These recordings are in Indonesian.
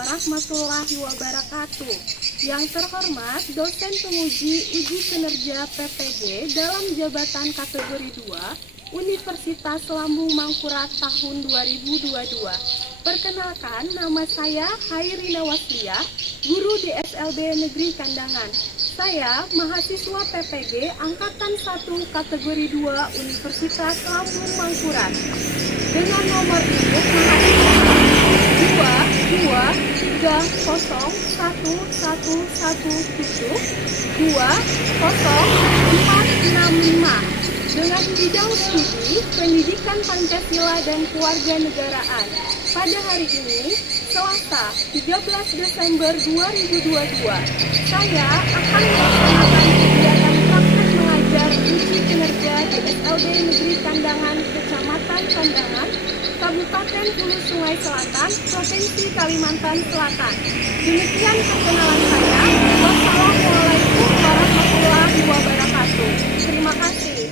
warahmatullahi wabarakatuh. Yang terhormat dosen penguji uji kinerja PPG dalam jabatan kategori 2 Universitas Lambung Mangkurat tahun 2022. Perkenalkan, nama saya Hairina Wasliah, guru di SLB Negeri Kandangan. Saya mahasiswa PPG Angkatan 1 kategori 2 Universitas Lambung Mangkurat. Dengan nomor induk mahasiswa 2201117200465 dengan bidang studi pendidikan Pancasila dan kewarganegaraan. Pada hari ini, Selasa 13 Desember 2022, saya akan melaksanakan kegiatan praktek mengajar uji kinerja di SLB Negeri Kandangan, Kecamatan Kandangan, Kabupaten Hulu Sungai Selatan, Provinsi Kalimantan Selatan. Demikian perkenalan saya. Wassalamualaikum warahmatullahi wabarakatuh. Terima kasih.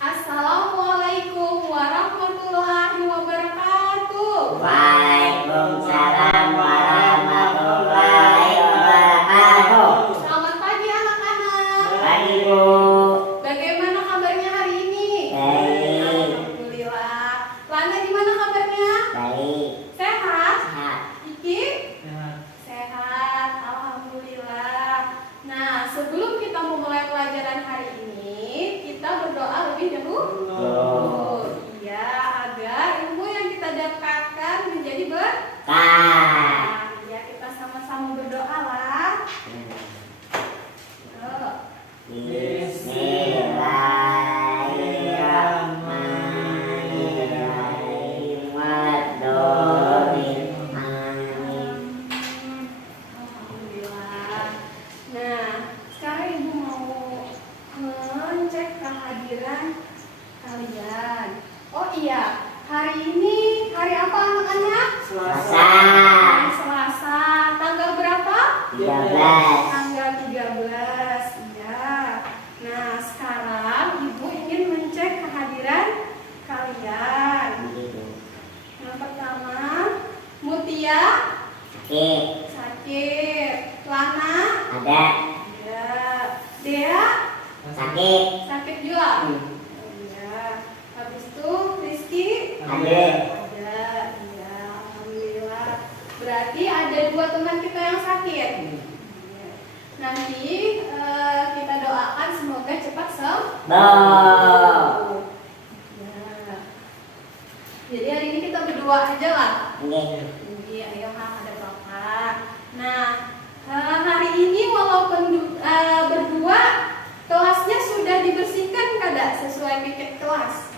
Assalamualaikum warahmatullahi wabarakatuh. Waalaikumsalam warahmatullahi wabarakatuh. Selamat pagi anak-anak. Pagi Bu. Bagaimana kabarnya hari ini? Baik. Alhamdulillah. Lana gimana kabarnya? Baik. Sehat? Sehat. Iki? Sehat. Alhamdulillah. Nah, sebelum kita memulai pelajaran hari ini, kita berdoa lebih dahulu. Iya, agar ilmu yang kita dapatkan menjadi berkah. Ya, kita sama-sama berdoa lah. Bismillahirrahmanirrahim. Waddallin. Amin. Alhamdulillah. Nah, sekarang Ibu mau ngecek kehadiran kalian. Oh iya, hari ini hari apa anak-anak? Selasa. Selasa. Tanggal berapa? 13. Tanggal 13. Iya. Nah, sekarang Ibu ingin mencek kehadiran kalian. Begitu. Yang pertama, Mutia sakit. Lana Ada. ada. Dea sakit juga. Iya. Habis itu Rizky Ada. ada. Iya, alhamdulillah. Berarti ada 2 teman kita yang sakit. Iya. Nanti kita doakan semoga cepat sembuh. Ya. Jadi hari ini kita berdua aja lah. Iya, ayo ada bapak. Nah, hari ini walaupun berdua, kelasnya sudah dibersihkan kada sesuai piket kelas?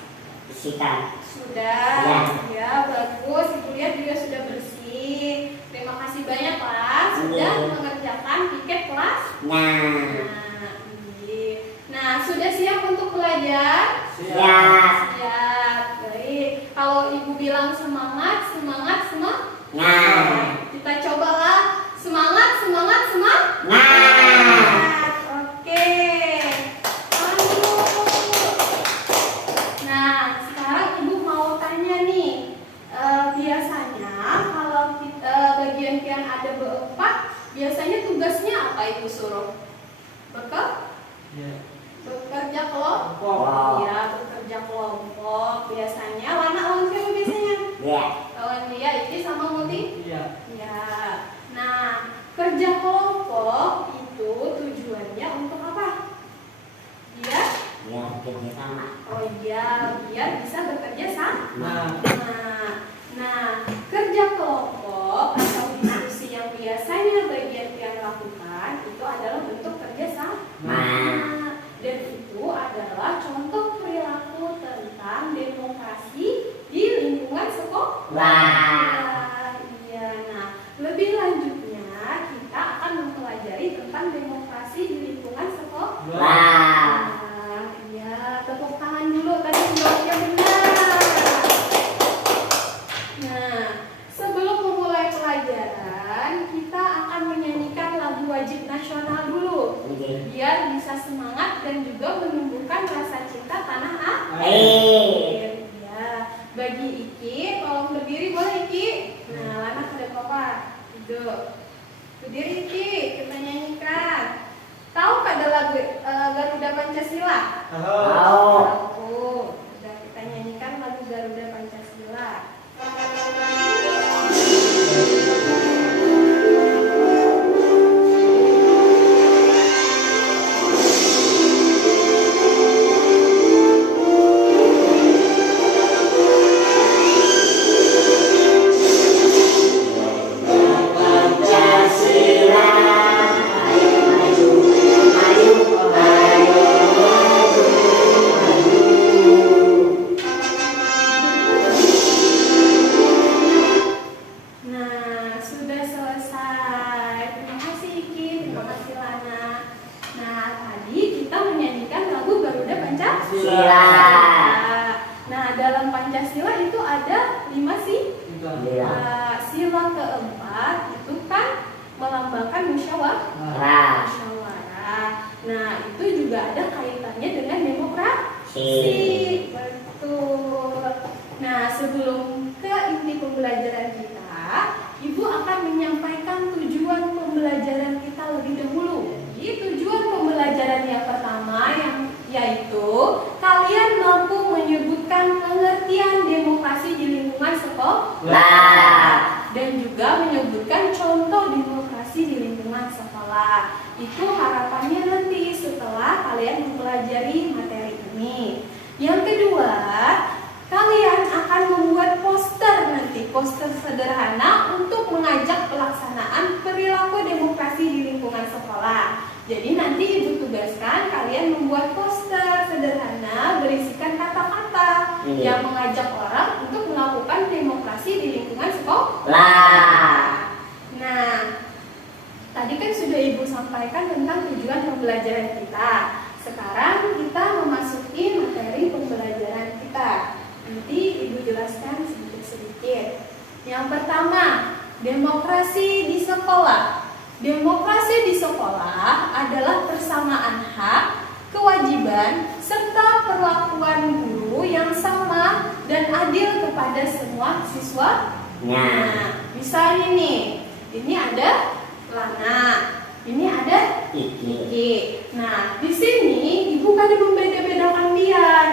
Bersihkan. Sudah. Ya, bagus. Ibu lihat juga sudah bersih. Terima kasih banyak lah sudah mengerjakan piket kelas. Nah, sudah siap untuk belajar? Siap. Siap. Baik. Kalau Ibu bilang semangat. Kita cobalah semangat. Oke. Lanjut. Nah, sekarang Ibu mau tanya nih. Biasanya kalau kita bagian kian ada berempat, biasanya tugasnya apa Ibu suruh? Bekerja kelompok. Iya, bekerja kelompok. Biasanya Lana lawan siapa biasanya? Lawan dia, Iki sama Muti? Iya. Nah, kerja kelompok itu tujuannya untuk apa? Biar Kerja sama. Oh iya, biar bisa bekerja sama. Nah, kerja kelompok atau diskusi yang biasanya bagian yang lakukan itu adalah bentuk kerja sama. Dan itu adalah contoh perilaku tentang demokrasi di lingkungan sekolah. Iya. Nah, lebih lanjutnya kita akan mempelajari tentang demokrasi Tuh. Berdiri Ki, kita nyanyikan. Tahu ada lagu Garuda Pancasila? Tahu. Tahu. Udah kita nyanyikan lagu Garuda Pancasila. Nah, sudah selesai. Terima kasih Iki, terima kasih Lana. Nah, tadi kita menyanyikan lagu Garuda Pancasila. Nah, dalam Pancasila itu ada 5 sih. Sila keempat itu kan melambangkan musyawarah. Nah, itu juga ada kaitannya dengan demokrasi. Betul. Nah, sebelum ke inti pembelajaran kita, Ibu akan menyampaikan tujuan pembelajaran kita lebih dahulu. Jadi, tujuan pembelajaran yang pertama yaitu kalian mampu menyebutkan pengertian demokrasi di lingkungan sekolah dan juga menyebutkan contoh demokrasi di lingkungan sekolah. Itu harapannya nanti setelah kalian mempelajari materi ini. Yang kedua, kalian akan membuat poster nanti, poster sederhana untuk mengajak pelaksanaan perilaku demokrasi di lingkungan sekolah. Jadi nanti Ibu tugaskan kalian membuat poster sederhana berisikan kata-kata yang mengajak orang untuk melakukan demokrasi di lingkungan sekolah. Nah, tadi kan sudah Ibu sampaikan tentang tujuan pembelajaran kita. Sekarang kita memasuki materi pembelajaran kita. Nanti Ibu jelaskan sedikit-sedikit. Yang pertama, demokrasi di sekolah. Demokrasi di sekolah adalah persamaan hak, kewajiban, serta perlakuan guru yang sama dan adil kepada semua siswa. Nah, misalnya nih, ini ada Lana, ini ada Iki. Nah, di sini Ibu kan membeda-bedakan kalian.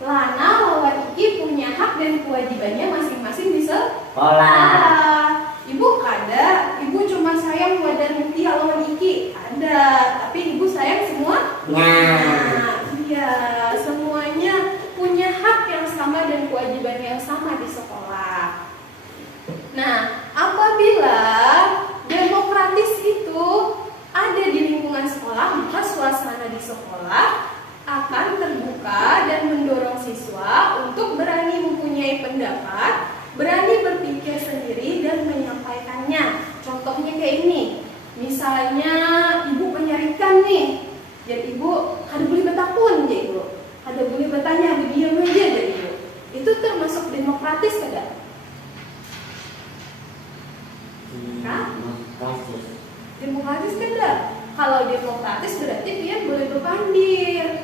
Lana lawan Iki punya hak dan kewajibannya masing-masing di sekolah. Ibu ada, Ibu cuma sayang pada Mutia lawan Iki. Ada, tapi Ibu sayang semua. Nah, iya, semuanya punya hak yang sama dan kewajiban yang sama di sekolah. Nah, apabila demokratis itu ada di lingkungan sekolah, maka suasana di sekolah akan terbuka dan mendorong siswa untuk berani mempunyai pendapat, berani berpikir sendiri dan menyampaikannya. Contohnya kayak ini, misalnya Ibu penyarikan nih, jadi Ibu ada boleh bertakun, jadi Ibu ada boleh bertanya, diam aja jadi Ibu. Itu termasuk demokratis tidak? Demokratis kan enggak? Kalau demokratis berarti dia boleh berbandir.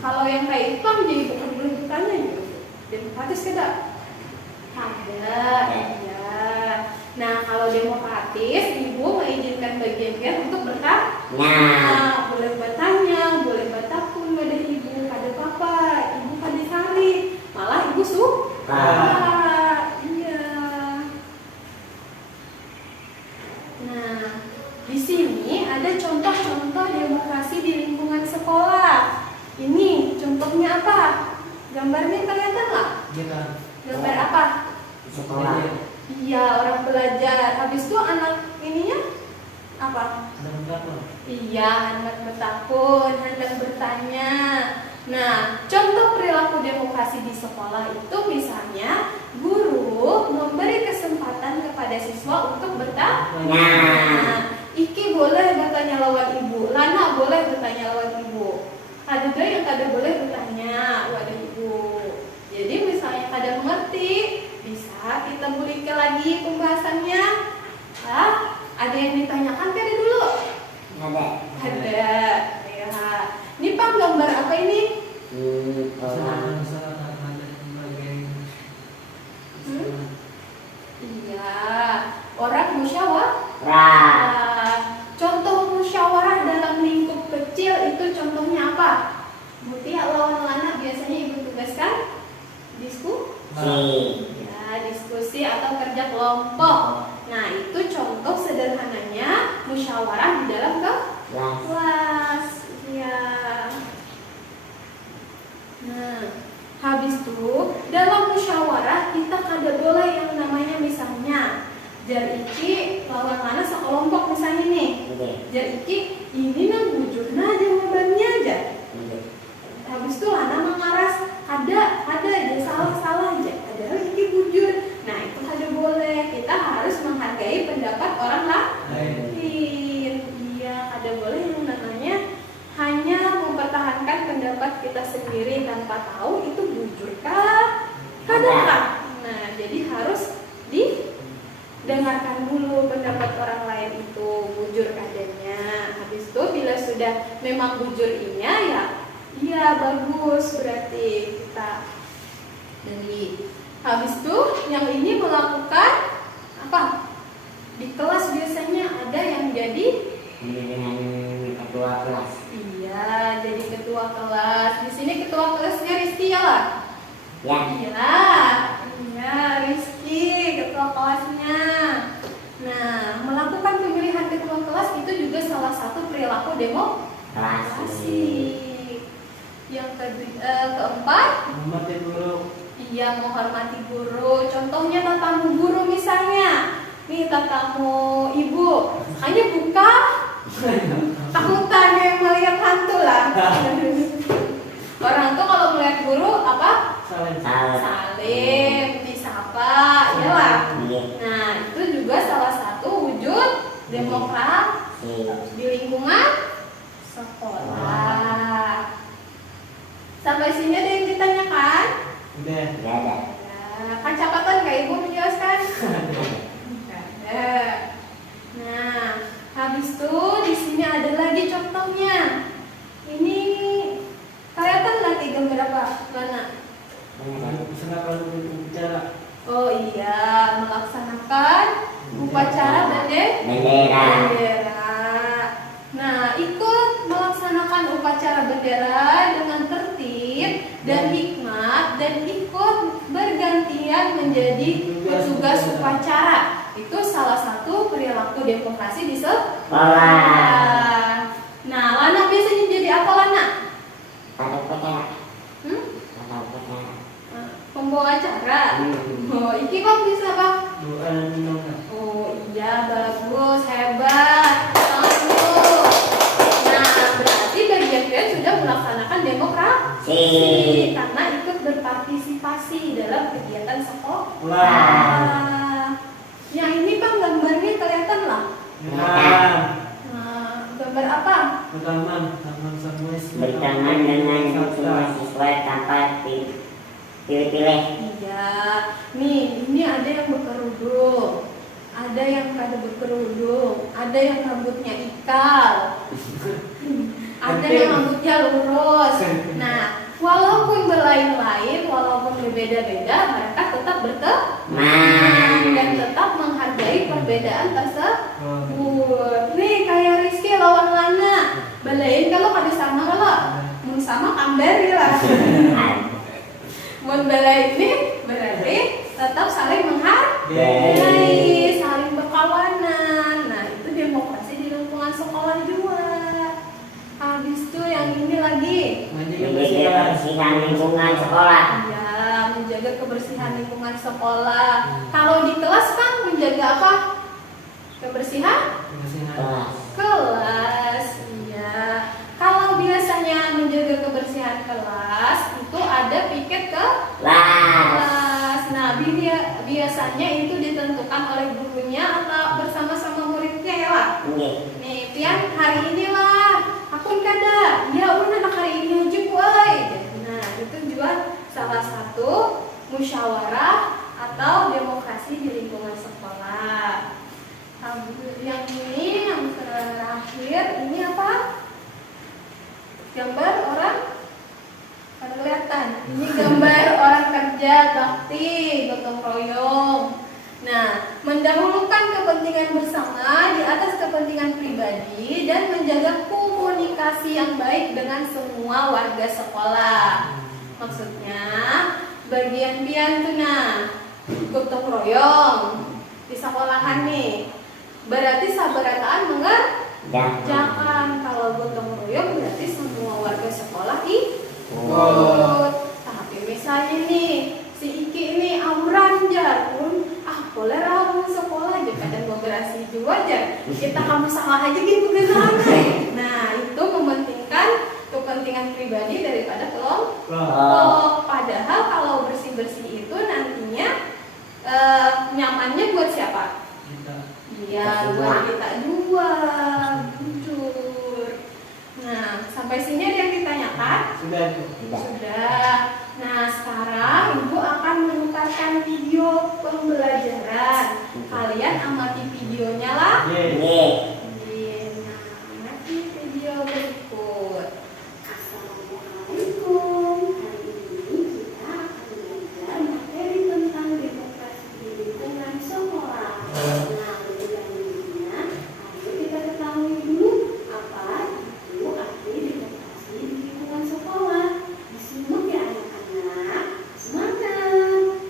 Kalau yang kayak itu jadi bukan boleh bertanya gitu. Demokratis kan enggak? Ada, ya. Nah, kalau demokratis, Ibu mengizinkan bagian-bagian untuk bertanya. Nah, boleh bertanya, boleh bertakun pada Ibu, pada Papa, Ibu pada Sari. Malah Ibu suka. Di sini ada contoh-contoh demokrasi di lingkungan sekolah. Ini contohnya apa? Gambarnya kelihatan nggak? Gambar apa? Sekolah. Iya, orang belajar. Habis itu anak ininya apa? Iya, hendak bertakun, hendak bertanya. Nah, contoh perilaku demokrasi di sekolah itu misalnya guru memberi kesempatan kepada siswa untuk bertanya. Iki boleh bertanya lawan Ibu, Lana boleh bertanya lawan Ibu. Ada yang kada boleh bertanya lawan Ibu. Jadi misalnya kada mengerti, bisa kita berikan lagi pembahasannya. Ada yang ditanyakan kada dulu? Ada. Ya. Ini Pak gambar apa ini? Iya. Orang musyawarah. Contoh musyawarah dalam lingkup kecil itu contohnya apa? Mutia lawan Lana biasanya ibu tugaskan diskusi atau kerja kelompok. Nah, itu contoh sederhananya musyawarah di dalam kelas. Ya. Nah, habis itu dalam musyawarah kita kada boleh yang namanya misalnya jar iki lawan Lana sekelompok misalnya nih. Jar iki ini nang bujurna jawabannya aja. Habis itu Lana mengaras ada aja salah aja. Ada iki bujur. Nah, itu kada boleh. Kita harus menghargai pendapat orang lain. Iya, kada boleh yang namanya hanya mempertahankan pendapat kita sendiri tanpa tahu itu bujurkah kadakah. Nah, jadi harus didengarkan dulu pendapat orang lain itu bujur kadanya. Habis itu bila sudah memang bujur inya ya iya bagus berarti kita. Jadi habis itu yang ini melakukan apa? Di kelas biasanya ada yang jadi ketua kelas. Iya, jadi ketua kelas. Di sini ketua kelasnya Rizky ya lah? Ya. Iya, Rizky ketua kelasnya. Nah, melakukan pemilihan ketua kelas itu juga salah satu perilaku demokrasi. Yang keempat, menghormati guru. iya menghormati guru. Contohnya tatamu guru misalnya. Nih tatamu ibu, hanya buka takutan yang melihat hantu lah. Orang tuh kalau melihat guru apa? Salim, disapa, ya lah. Nah, itu juga salah satu wujud demokrasi di lingkungan sekolah. Sampai sini ada yang ditanyakan? Udah. Ya, kan catatan Kak Ibu menjelaskan? Ada. Nah, habis itu di sini ada lagi contohnya. Ini kelihatan lagi gambar apa, Lana? Senang kalau bicara. Oh iya, melaksanakan upacara bendera. Nah, ikut melaksanakan upacara bendera dengan tertib dan hikmat dan ikut bergantian menjadi petugas upacara. Itu salah satu perilaku demokrasi di sekolah. Nah, Lana biasanya jadi apa, Lana? Pembawa acara. Oh, iki kok bisa Bang? Oh iya, bagus, hebat. Nah, berarti bagian sudah melaksanakan demokrasi karena ikut berpartisipasi dalam kegiatan sekolah. Yang ini Bang gambarnya kelihatan lah. Nah, gambar apa? Taman semua Berteman dengan semua siswa tanpa pilih-pilih. Iya, nih ini ada yang berkerudung, ada yang kada berkerudung, ada yang rambutnya ikal, ada yang rambutnya lurus. Nah, walaupun berlain-lain, walaupun berbeda-beda, mereka tetap berteman dan tetap menghargai perbedaan tersebut. Nih kayak Rizky lawan Lana, belain kalau kada sama kalau mun sama kamber ya lah. Mun belain ini berarti tetap saling menghargai, saling berkawanan. Nah, itu demokrasi di lingkungan sekolah juga. Habis itu yang ini lagi Menjaga kebersihan lingkungan sekolah. ya, menjaga kebersihan lingkungan sekolah. Kalau di kelas kan menjaga apa? Kebersihan kelas. Iya. Kalau biasanya menjaga kebersihan kelas itu ada piket kelas. Nah, biasanya itu ditentukan oleh gurunya atau bersama-sama muridnya ya lah. Nih, Pian hari ini lah. Akun kada. Ya udah anak hari ini aja boy. Nah, itu juga salah satu musyawarah atau demokrasi di lingkungan sekolah. Yang ini yang terakhir ini apa? Gambar orang pada kelihatan. Ini gambar orang kerja bakti gotong royong. Nah, mendahulukan kepentingan bersama di kepentingan pribadi dan menjaga komunikasi yang baik dengan semua warga sekolah. Maksudnya bagian pian tuh gotong royong di sekolahan nih. Berarti sabarataan mengerjakan. Kalau gotong royong berarti semua warga sekolah ikut. Tapi misalnya nih si Iki ini awuran jarun, boleh ramu sekolah aja kadang mau berasi juga aja. Kita kamu salah aja gitu gimana? Nah itu mementingkan kepentingan pribadi daripada kelompok. Padahal kalau bersih-bersih itu nantinya nyamannya buat siapa? Iya, buat kita juga. Jujur. Nah, sampai sini ada yang ditanyakan? Sudah. Nah, sekarang Ibu akan memutarkan video pembelajaran. Kalian amati videonya lah. Nah, amati video berikut. Assalamualaikum. Hari ini kita akan belajar materi tentang demokrasi di lingkungan sekolah. Nah, sebelumnya, ayo kita ketahui dulu apa itu arti demokrasi di lingkungan sekolah. Disimak ya anak-anak. Semangat.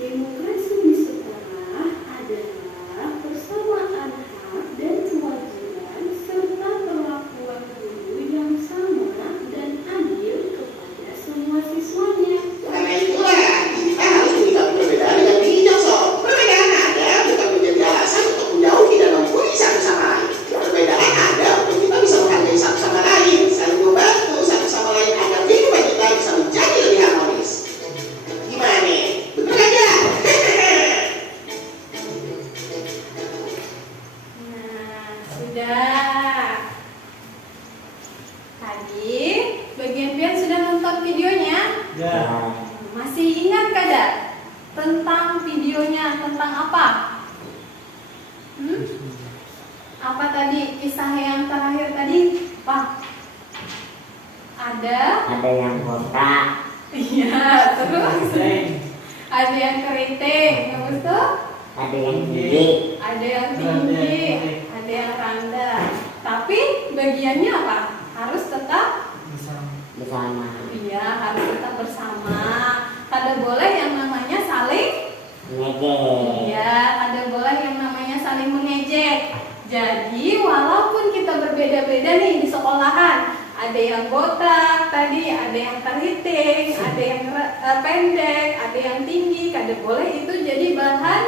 Demokrasi di sekolah adalah persamaan hak dan kewajiban serta perlakuan guru yang sama dan adil kepada semua siswanya. Karena itulah kita harus menyikapi perbedaan dengan bijak sob. Perbedaan ada bukan menjadi alasan untuk menjauhi dan mempunyai satu sama lain. Perbedaan ada untuk kita bisa menghargai satu sama lain, saling membantu satu sama lain agar kehidupan kita bisa menjadi lebih harmonis. Gimana? Betul aja? Nah, sudah. Tadi bagian pian sudah nonton videonya? Masih ingat kada tentang videonya tentang apa? Apa tadi kisah yang terakhir tadi? Apa? Ada yang botak, iya, terus ada yang keriting, habis itu ada yang tinggi, ada yang tinggi, ada yang rendah. Tapi bagiannya apa? Harus tetap bersama. iya, harus tetap bersama. Kada boleh yang namanya saling Ngejek. iya, kada boleh yang namanya saling mengejek. Jadi walaupun kita berbeda-beda nih di sekolahan, ada yang botak tadi, ada yang keriting, ada yang pendek, ada yang tinggi, kada boleh itu jadi bahan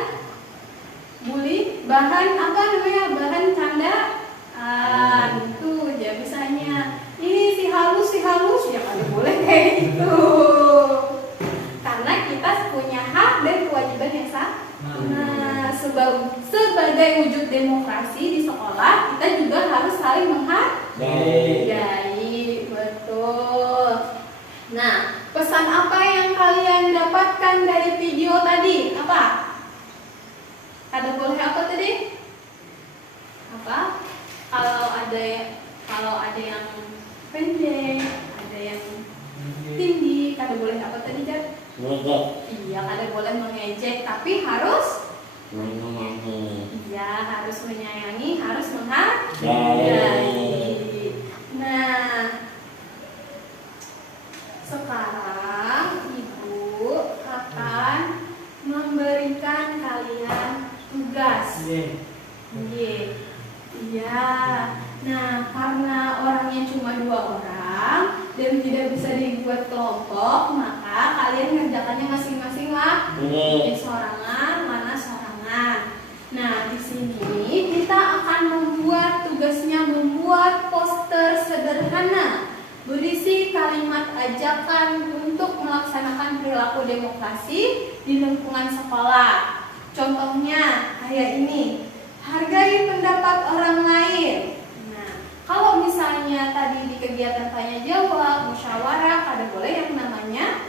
bully, bahan apa namanya, bahan candaan. Itu ya misalnya ini si halus ya kada boleh kayak gitu. Karena kita punya hak dan kewajiban yang sama. Nah, sebagai wujud demokrasi di sekolah, kita juga harus saling menghargai. Betul. Nah, pesan apa yang kalian dapatkan dari video tadi? Apa? Ada boleh apa tadi? Apa? Kalau ada yang pendek, ada yang tinggi, kada boleh apa tadi, Jan? Ngejek. Iya, kada boleh mengejek, tapi harus Menyayangi. iya, harus menyayangi, harus menghargai. Nah, sekarang Ibu akan memberikan kalian tugas. Iya. Nah, karena orangnya cuma 2 orang dan tidak bisa dibuat kelompok, maka kalian ngerjakannya masing-masing lah. Ini sorangan, mana sorangan. Nah, di sini kita akan membuat poster sederhana berisi kalimat ajakan untuk melaksanakan perilaku demokrasi di lingkungan sekolah. Contohnya kayak ini, hargai pendapat orang lain. Nah, kalau misalnya tadi di kegiatan tanya jawab, musyawarah, ada boleh yang namanya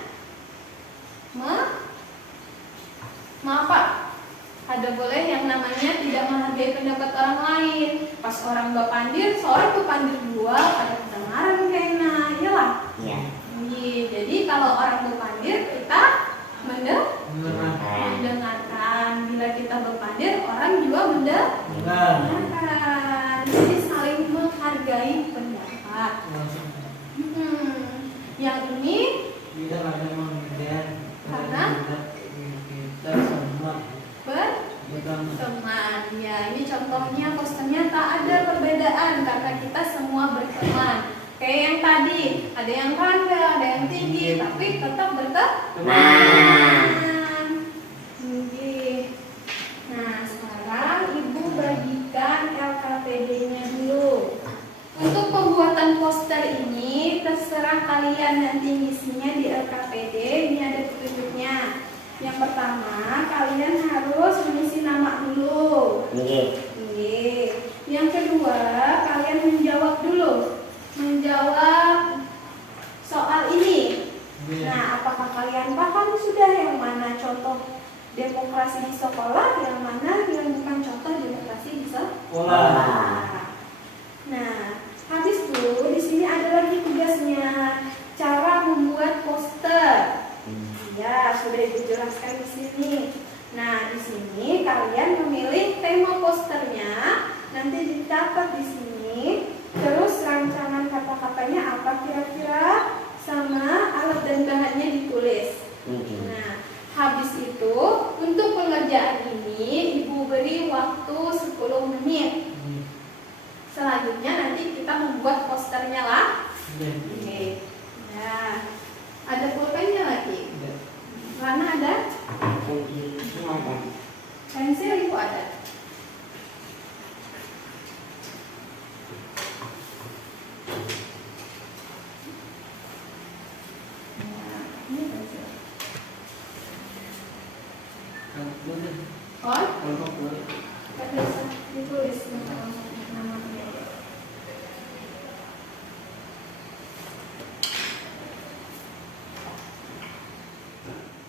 ada boleh yang namanya tidak menghargai pendapat orang lain. Pas orang bapandir, seorang bapandir 2, ada kedengaran kayaknya, iyalah. Iya. Jadi kalau orang bapandir kita mendengarkan. Bila kita kita berpadir, orang juga mendengarkan. Jadi saling menghargai pendapat. Yang ini Tidak ada mengejar. Karena? Kita semua berteman. Ya, ini contohnya posternya tak ada perbedaan karena kita semua berteman. Kayak yang tadi, ada yang rendah, ada yang tinggi, tapi tetap berteman. Nah, sekarang Ibu bagikan LKPD-nya dulu. Untuk pembuatan poster ini terserah kalian nanti ngisinya di LKPD. Ini ada petunjuknya. Yang pertama, kalian harus mengisi nama dulu. Yang kedua, kalian menjawab dulu. Menjawab soal ini. Nah, apakah kalian paham sudah yang mana contoh demokrasi di sekolah, yang mana yang bukan contoh demokrasi di sekolah? Nah, habis itu di sini ada lagi tugasnya, cara membuat poster. Ya, sudah Ibu jelaskan di sini. Nah, di sini kalian memilih tema posternya, nanti dicatat di sini. Terus rancangan kata-katanya apa kira-kira, sama alat dan bahannya ditulis. Nah, habis itu untuk pengerjaan ini Ibu beri waktu 10 menit. Selanjutnya nanti kita membuat posternya lah. Oke. Nah, ada pulpennya lagi. Mana ada? Pensil Ibu ada. Nah, ini pensil. Oh? Kan bisa ditulis namanya.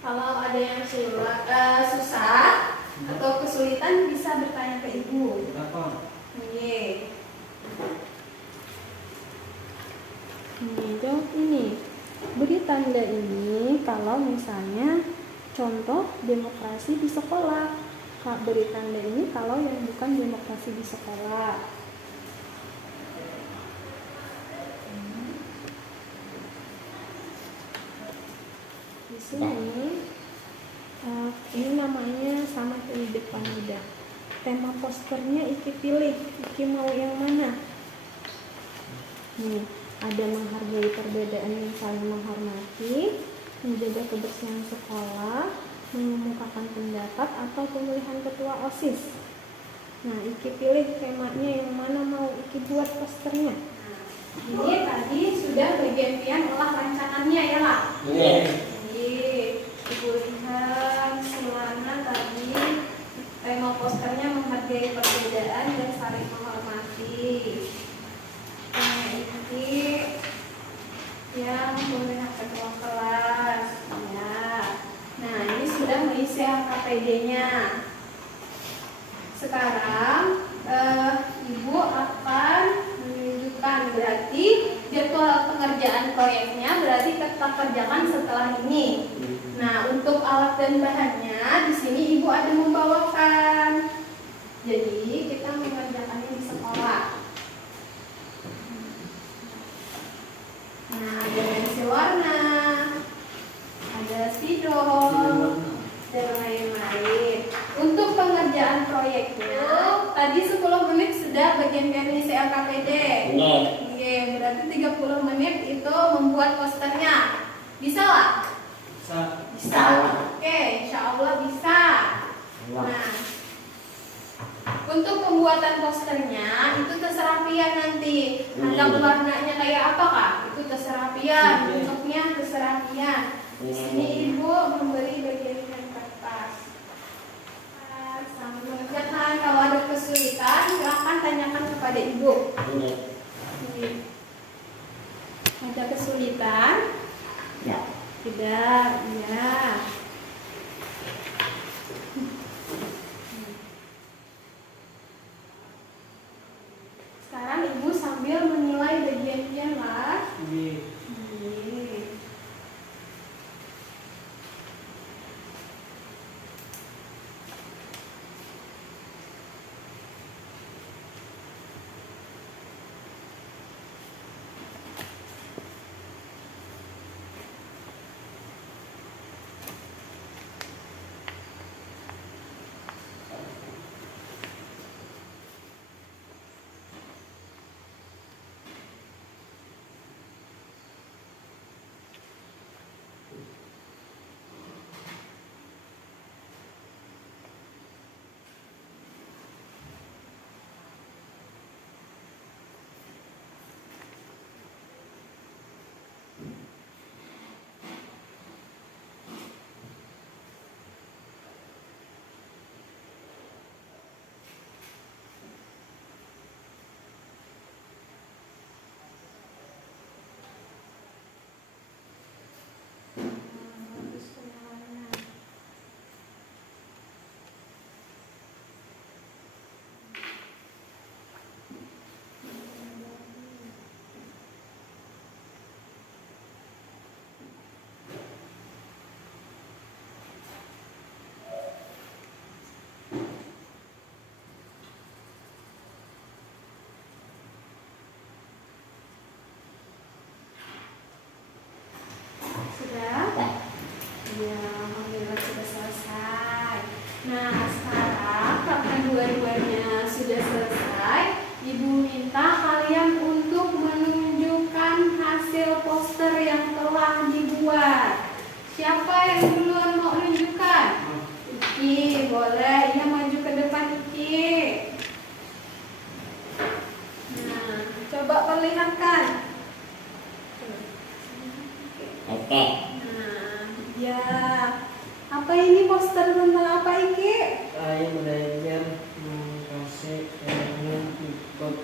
Kalau ada yang susah atau kesulitan bisa bertanya ke Ibu. Oke. Jawab ini. Beri tanda ini kalau misalnya contoh demokrasi di sekolah. Beri tanda ini kalau yang bukan demokrasi di sekolah. Di sini ini namanya sama di depan udah. Tema posternya Iki pilih. Iki mau yang mana? Nih, ada menghargai perbedaan yang saling menghormati, menjaga kebersihan sekolah, mengemukakan pendapat, atau pemilihan ketua OSIS. Nah, Iki pilih temanya yang mana mau Iki buat posternya. Ini tadi sudah bagian olah rancangannya ya lah. Ibu lihat silana tadi tema posternya menghargai perbedaan dan saling menghormati. Ini yang pemilihan ketua kelas. Ya. Nah, ini sudah mengisi LKPD-nya. Sekarang Ibu akan menunjukkan berarti jadwal pengerjaan proyeknya berarti kita kerjakan setelah ini. Nah, untuk alat dan bahannya di sini Ibu ada membawakan. Jadi kita mengerjakannya di sekolah. Nah, ada pensil warna, ada spidol, dan lain-lain. Untuk pengerjaan proyeknya, tadi 10 menit sudah bagian mengisi LKPD. Oke, berarti 30 menit itu membuat posternya. Bisa lah? Bisa. Oke, insya Allah bisa. Nah, untuk pembuatan posternya itu terserah pian nanti. Ada warnanya kayak apa Kak? Itu terserah pian. Bentuknya terserah pian. Di sini Ibu memberi bagian kertas. Sambil mengerjakan, kalau ada kesulitan silakan tanyakan kepada Ibu. Ada kesulitan? Ya. Tidak, ya. Sekarang Ibu sambil menilai bagian-bagian lah. Ya, alhamdulillah sudah selesai. Nah, sekarang karena dua-duanya sudah selesai, Ibu minta kalian untuk menunjukkan hasil poster yang telah dibuat. Siapa yang duluan mau menunjukkan? Iki, boleh. Iya, maju ke depan Iki. Nah, coba perlihatkan. Oke. Nah, ya. Apa ini poster tentang apa Iki? Saya belajar kasih elemen ikut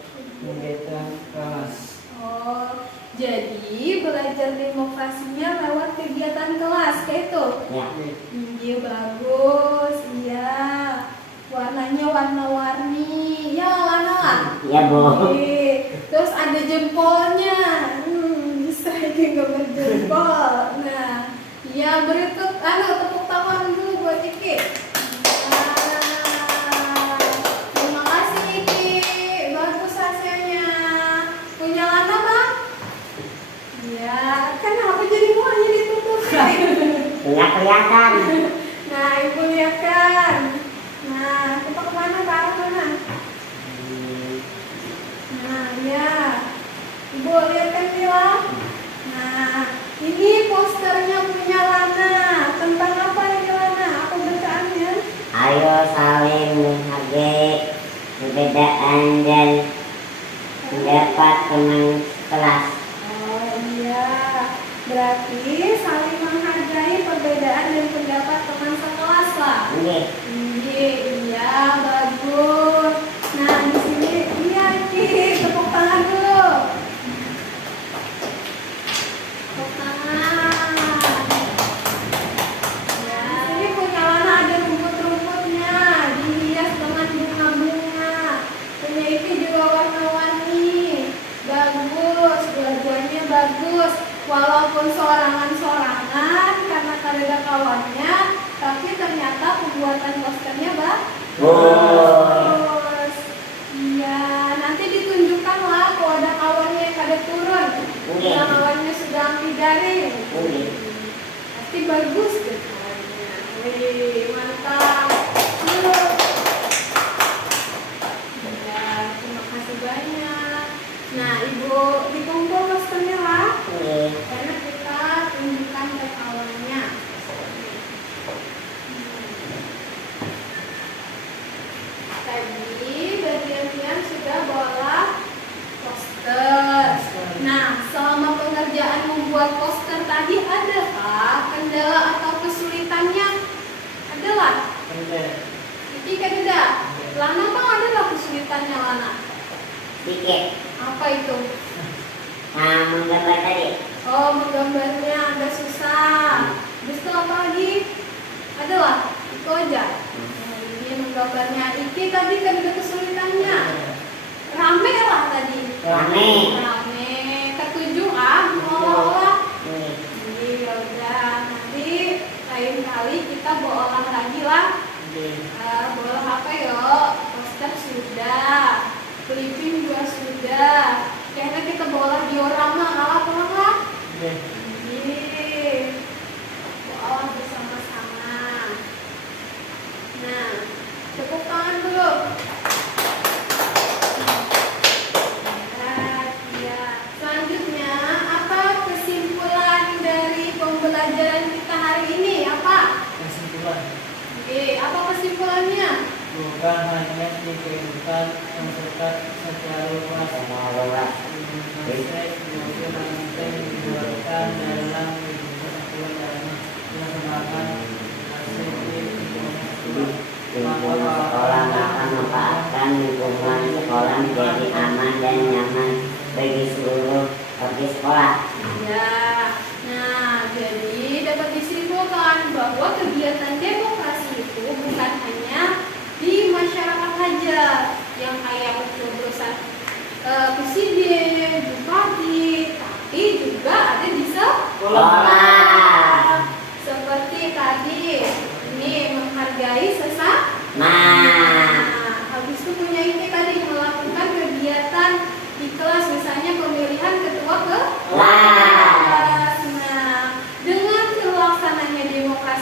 kegiatan kelas. Oh, jadi belajar demokrasinya lewat kegiatan kelas, kayak itu? Ya. Iya, bagus. Iya. Warnanya warna-warni. Ya, Lana lah. Ya, Bu. Oke. Terus ada jempolnya. Bisa kayak gambar jempol. Nah, ya berikut tepuk tangan dulu buat Iki. Nah, terima kasih Iki. Bagus hasilnya. Punya Lana, Bang? Ya, kenapa jadi muanya ditutup? Nggak kelihatan. Nah, Ibu lihat kan. Nah, kita kemana? Ke arah mana? Nah, ya. Ibu lihat kan Mila? Nah, ini posternya punya Lana. Tentang apa ini Lana? Apa bacaannya? Ayo saling menghargai perbedaan dan pendapat teman kelas. Oh iya. Berarti saling menghargai perbedaan dan pendapat teman sekelas lah. Oke. Iya, bagus. Nah, di sini iya Ki, tepuk tangan dulu. Tepuk tangan. Nah, di sini punya Lana ada rumput-rumputnya, dihias dengan bunga-bunga. Punya Iki juga warna-warni. Bagus, dua-duanya bagus. Walaupun sorangan-sorangan karena ada kawannya, tapi ternyata pembuatan posternya bagus. Iya, nanti ditunjukkan lah kalau ada kawannya yang kada turun. Kalau kawannya sudah ambil daring. Pasti bagus deh kawannya. Wih, mantap. Ya, terima kasih banyak. Nah, Ibu dikumpul posternya lah. Karena kita tunjukkan ke kawannya. Tadi bagian sudah bawa poster. Nah, selama pengerjaan membuat poster tadi adakah kendala atau kesulitannya? Adalah. Iki kan ada. Lana Bang adalah kesulitannya Lana. Sedikit. Apa itu? Nah, menggambar tadi. Oh, menggambarnya agak susah. Terus itu apa lagi? Adalah. Itu aja. Ini menggambarnya. Iki tadi kan ada kesulitannya. Rame lah tadi. Rame. Ketujuh olah-olah. Jadi ya udah, nanti lain kali kita olah lagi lah. Olah apa ya? Poster sudah, clipping juga sudah. Kayaknya kita olah diorama kalah. Jadi olah bersama-sama. Nah, tepuk tangan dulu. Selanjutnya, apa kesimpulan dari pembelajaran kita hari ini? Apa? Kesimpulan. Oke, apa kesimpulannya? Bukan hanya diberikan masyarakat secara luas, juga penting dibuatkan dalam kehidupan dalam melaksanakan hasil Lingkungan sekolah akan memanfaatkan lingkungan sekolah menjadi aman dan nyaman bagi seluruh peserta sekolah. Ya, nah jadi dapat disimpulkan bahwa kegiatan demokrasi itu bukan hanya di masyarakat saja yang kayak pencoblosan presiden, bupati, tapi juga ada di sekolah. Seperti tadi ini menghargai sesama. Habis itu punya ini tadi melakukan kegiatan di kelas, misalnya pemilihan ketua kelas. Nah, dengan terlaksananya demokrasi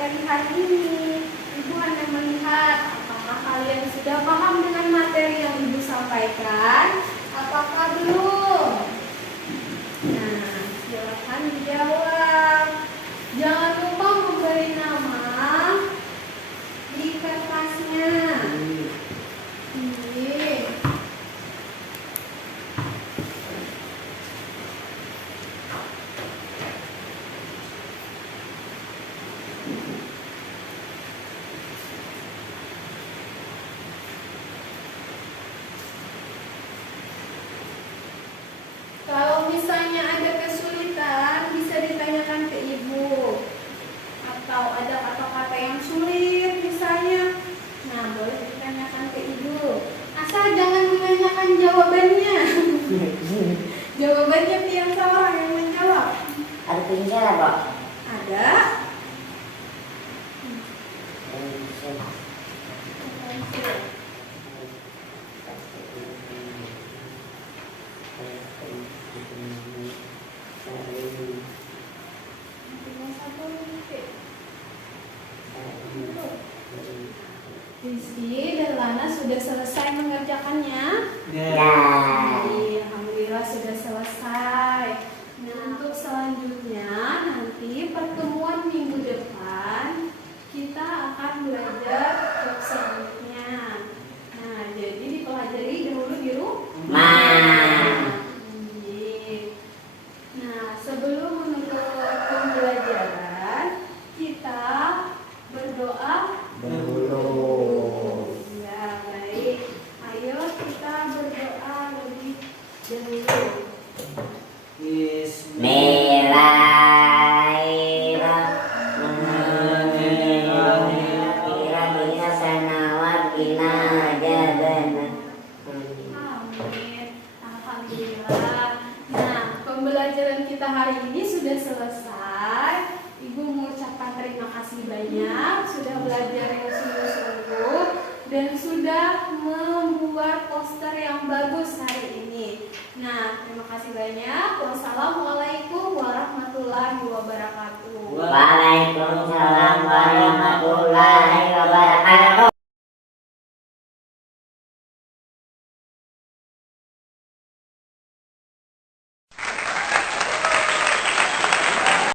materi hari ini. Ibu hanya melihat apakah kalian sudah paham dengan materi yang Ibu sampaikan? Apakah belum? Nah, silakan dijawab. Jangan lupa memberi nama di kertasnya. Ini. Kalau misalnya ada kesulitan, bisa ditanyakan ke Ibu. Atau ada kata-kata yang sulit misalnya, nah boleh ditanyakan ke Ibu. Asal jangan menanyakan jawabannya. Jawabannya biar seorang yang menjawab. Ada pensil apa? Ada. Rizky dan Lana sudah selesai mengerjakannya. Ya. Alhamdulillah sudah selesai. Nah, untuk selanjutnya nanti pertemuan minggu depan kita akan belajar job selanjutnya. Nah, jadi dipelajari dahulu di rumah. Nah, sebelum menutup pembelajaran kita berdoa Dahulu. ya, baik. Ayo kita berdoa lebih dahulu. Amin. Alhamdulillah. Nah, pembelajaran kita hari ini sudah selesai. Ibu mengucapkan terima kasih banyak sudah belajar yang sungguh-sungguh dan sudah membuat poster yang bagus hari ini. Nah, terima kasih banyak. Wassalamualaikum warahmatullahi wabarakatuh. Waalaikumsalam